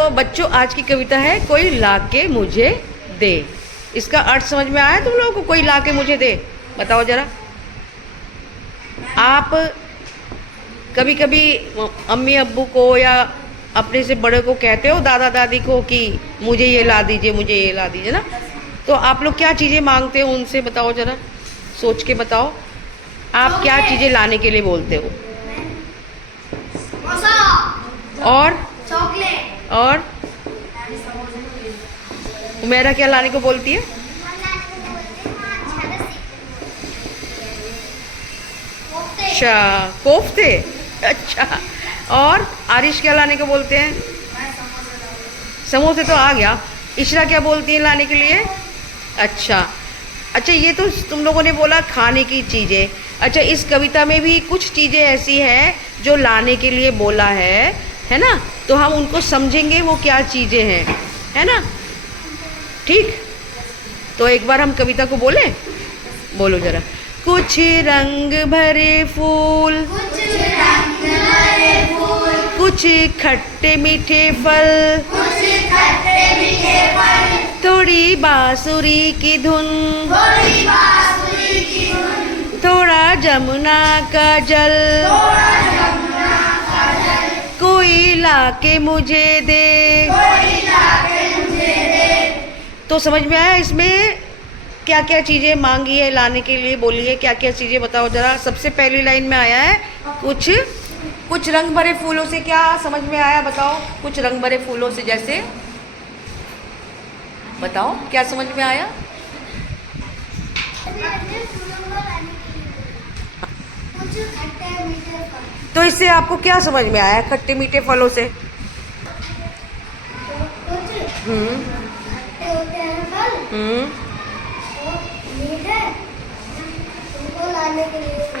तो बच्चों आज की कविता है कोई लाके मुझे दे। इसका अर्थ समझ में आया तुम लोगों को? कोई लाके मुझे दे, बताओ जरा। आप कभी कभी अम्मी अब्बू को या अपने से बड़े को कहते हो, दादा दादी को, कि मुझे ये ला दीजिए, मुझे ये ला दीजिए ना। तो आप लोग क्या चीज़ें मांगते हो उनसे, बताओ जरा, सोच के बताओ। आप क्या चीज़ें लाने के लिए बोलते हो? और चॉकलेट। और उमेरा क्या लाने को बोलती है? अच्छा, कोफ्ते। अच्छा, और आरिश क्या लाने को बोलते हैं? समोसे तो आ गया। इशरा क्या बोलती है लाने के लिए? अच्छा अच्छा, ये तो तुम लोगों ने बोला खाने की चीज़ें। अच्छा, इस कविता में भी कुछ चीज़ें ऐसी हैं जो लाने के लिए बोला है ना? तो हम उनको समझेंगे वो क्या चीज़ें हैं, है ना? ठीक, तो एक बार हम कविता को बोले, बोलो जरा। कुछ रंग भरे फूल, कुछ खट्टे मीठे फल, थोड़ी बांसुरी की धुन, थोड़ा जमुना का जल, कोई लाके मुझे दे। तो समझ में आया इसमें क्या क्या चीज़ें मांगी है, लाने के लिए बोली है, क्या क्या चीज़ें बताओ जरा। सबसे पहली लाइन में आया है कुछ रंग भरे फूलों से। क्या समझ में आया बताओ? कुछ रंग भरे फूलों से जैसे बताओ, क्या समझ में आया? तो इससे आपको क्या समझ में आया खट्टे मीठे फलों से?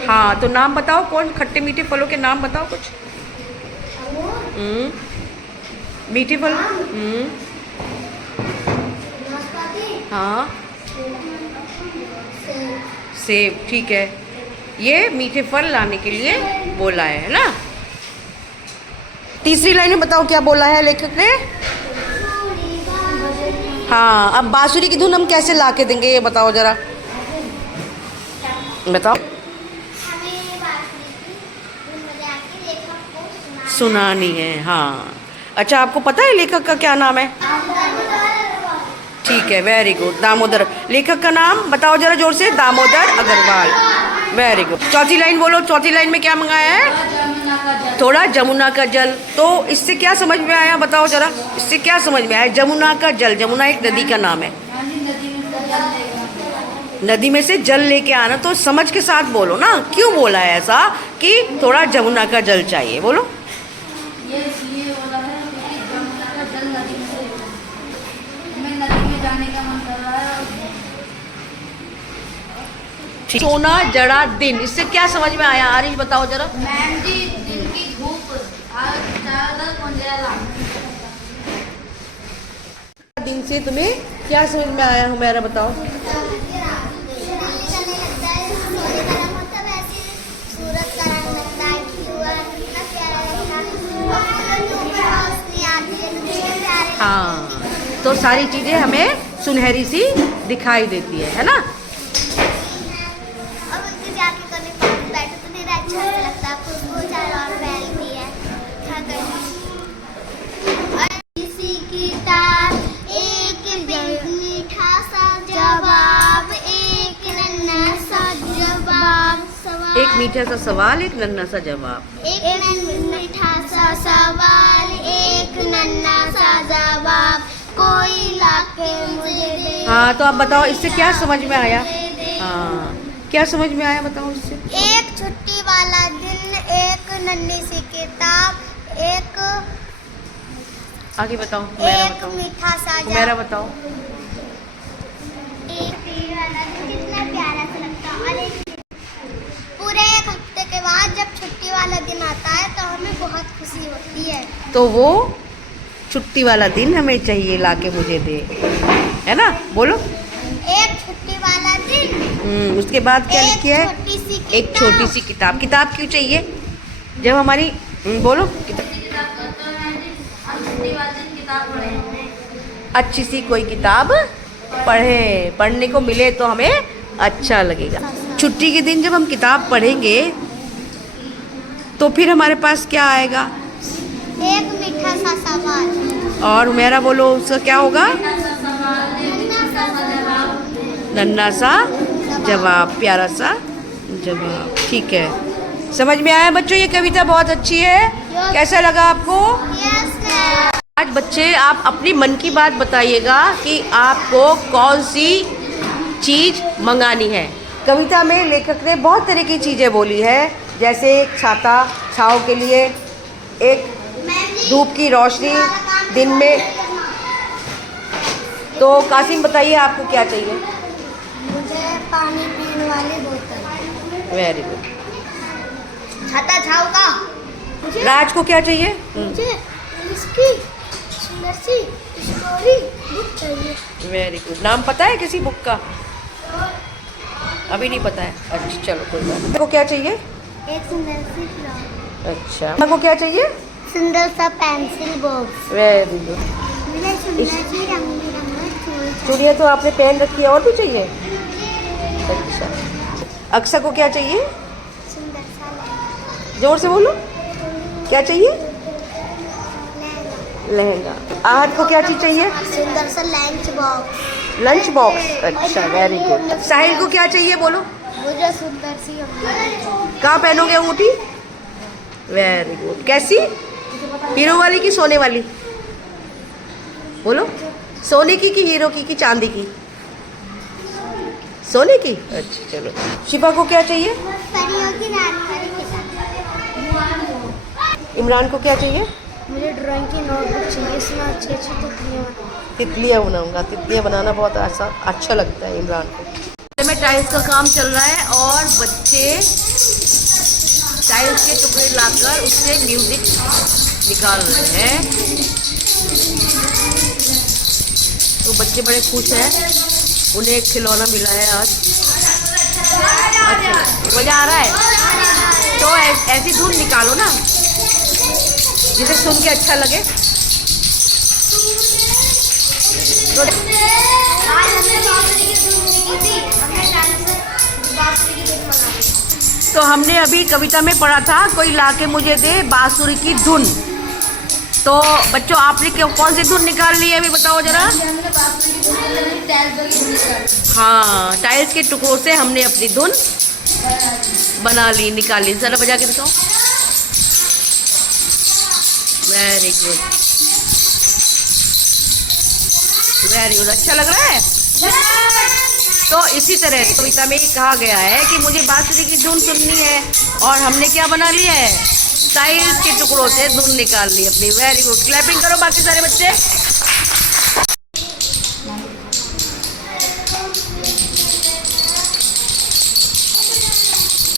हाँ, तो नाम बताओ, कौन खट्टे मीठे फलों के नाम बताओ कुछ। मीठे फल। हाँ, सेब, ठीक है। ये मीठे फल लाने के लिए बोला है ना। तीसरी लाइन में बताओ क्या बोला है लेखक ने? हाँ, अब बांसुरी की धुन हम कैसे ला के देंगे ये बताओ जरा, बताओ। सुनानी है, हाँ। अच्छा, आपको पता है लेखक का क्या नाम है? ठीक है, वेरी गुड, दामोदर। लेखक का नाम बताओ जरा जोर से, दामोदर अग्रवाल। Very good. चौथी लाइन बोलो, चौथी लाइन में क्या मंगाया है? थोड़ा जमुना का जल। तो इससे क्या समझ में आया बताओ जरा, इससे क्या समझ में आया? जमुना का जल, जमुना एक नदी का नाम है। नदी में से जल लेके आना, तो समझ के साथ बोलो ना, क्यों बोला है ऐसा कि थोड़ा जमुना का जल चाहिए, बोलो। ये इसलिए बोला है क्योंकि जमुना का जल नदी में से, हमें नदी में जाने का मन कर रहा है। सोना जड़ा दिन, इससे क्या समझ में आया? आरिश बताओ जरा। मैम जी, दिन की धूप दिन से तुम्हें क्या समझ में आया हमारा, बताओ। हाँ, तो सारी चीज़ें हमें सुनहरी सी दिखाई देती है ना। और उनके जाके कभी बैठो तो मेरा अच्छा लगता है, खुशबू चारों ओर फैलती है। और किसी किताब एक मीठा सा जवाब, एक नन्हा सा जवाब, एक मीठा सा सवाल, एक नन्हा सा जवाब, एक मीठा सा सवाल, एक नन्हा सा जवाब, कोई लाके मुझे दे। हाँ, तो आप बताओ इससे क्या समझ में आया? हाँ, क्या समझ में आया बताओ इससे? एक छुट्टी वाला दिन, एक नन्ही सी किताब, एक आगे बताओ, मेरा एक बताओ, मीठा सा मेरा बताओ। एक छुट्टी वाला दिन कितना प्यारा सा लगता है। और एक पूरे एक हफ्ते के बाद जब छुट्टी वाला दिन आता है तो हमें बहुत खुशी होती है। तो वो छुट्टी वाला दिन हमें चाहिए लाके मुझे दे, है ना? बोलो। एक छुट्टी वाला दिन, उसके बाद क्या लिखी है? एक छोटी सी किताब। किताब क्यों चाहिए जब हमारी बोलो। छुट्टी वाले दिन किताब पढ़े, अच्छी सी कोई किताब पढ़े, पढ़ने को मिले तो हमें अच्छा लगेगा। छुट्टी के दिन जब हम किताब पढ़ेंगे तो फिर हमारे पास क्या आएगा? एक मीठा सा सवाल। और मेरा बोलो उसका क्या होगा? नन्हा सा जवाब, प्यारा सा जवाब। ठीक है, समझ में आया बच्चों? ये कविता बहुत अच्छी है। कैसा लगा आपको? Yes ma'am. आज बच्चे आप अपनी मन की बात बताइएगा कि आपको कौन सी चीज़ मंगानी है। कविता में लेखक ने बहुत तरह की चीज़ें बोली है, जैसे एक छाता छाँव के लिए, एक धूप की रोशनी दिन में। तो कासिम बताइए आपको क्या चाहिए? मुझे पानी पीने वाली बोतल। Very good. छाता छाव का। राज को क्या चाहिए? मुझे इसकी सुंदर सी स्टोरी बुक चाहिए। Very good. नाम पता है किसी बुक का? अभी नहीं पता है। अच्छा चलो कोई बात नहीं। को क्या चाहिए? एक सुंदर सी फ्रॉक। अच्छा। को क्या चाहिए? सुंदर सा पेंसिल बॉक्स। Very good. मुझे सुंदर सी रंग बिरंगा फूल। चूड़ियाँ तो आपने पहन रखी है, और भी चाहिए? अच्छा। अक्षर को क्या चाहिए? सुंदर सा लहंगा। जोर से बोलो, क्या चाहिए? लहंगा। आहत को क्या चीज़ चाहिए? सुंदर सा लंच बॉक्स। Lunch box. अच्छा वेरी गुड। साहिल को क्या चाहिए बोलो? मुझे सुंदर सी अंगूठी। कहाँ पहनोगे अंगूठी? Very good. कैसी? हीरो वाली की सोने वाली? बोलो, सोने की कि हीरो की कि चांदी की? सोने की। अच्छा चलो। शिफा को क्या चाहिए? परियों की रानी वाली किताब। इमरान को क्या चाहिए? मुझे ड्राइंग की नोटबुक चाहिए, इसमें अच्छी अच्छी तितलियाँ। तितलियाँ बनाऊंगा। तितलियाँ बनाना बहुत अच्छा लगता है इमरान को। में टाइल्स का काम चल रहा है और बच्चे टाइल्स के टुकड़े लाकर उससे म्यूजिक निकाल रहे हैं। तो बच्चे बड़े खुश हैं, उन्हें एक खिलौना मिला है आज। अच्छा, मजा आ रहा है? तो ऐसी धुन निकालो ना जिसे सुन के अच्छा लगे। तो हमने अभी कविता में पढ़ा था, कोई लाके मुझे दे बांसुरी की धुन। तो बच्चों आपने कौन सी धुन निकाल ली है अभी बताओ जरा? हाँ, टाइल्स के टुकड़ों से हमने अपनी धुन बना ली, निकाली। जरा बजा के दिखाओ। Very good, very good. अच्छा लग रहा है? तो इसी तरह कविता में कहा गया है कि मुझे बांसुरी की धुन सुननी है, और हमने क्या बना लिया है? टाइल्स के टुकड़ों से धुन निकाल ली अपनी। Very good. क्लैपिंग करो बाकी सारे बच्चे।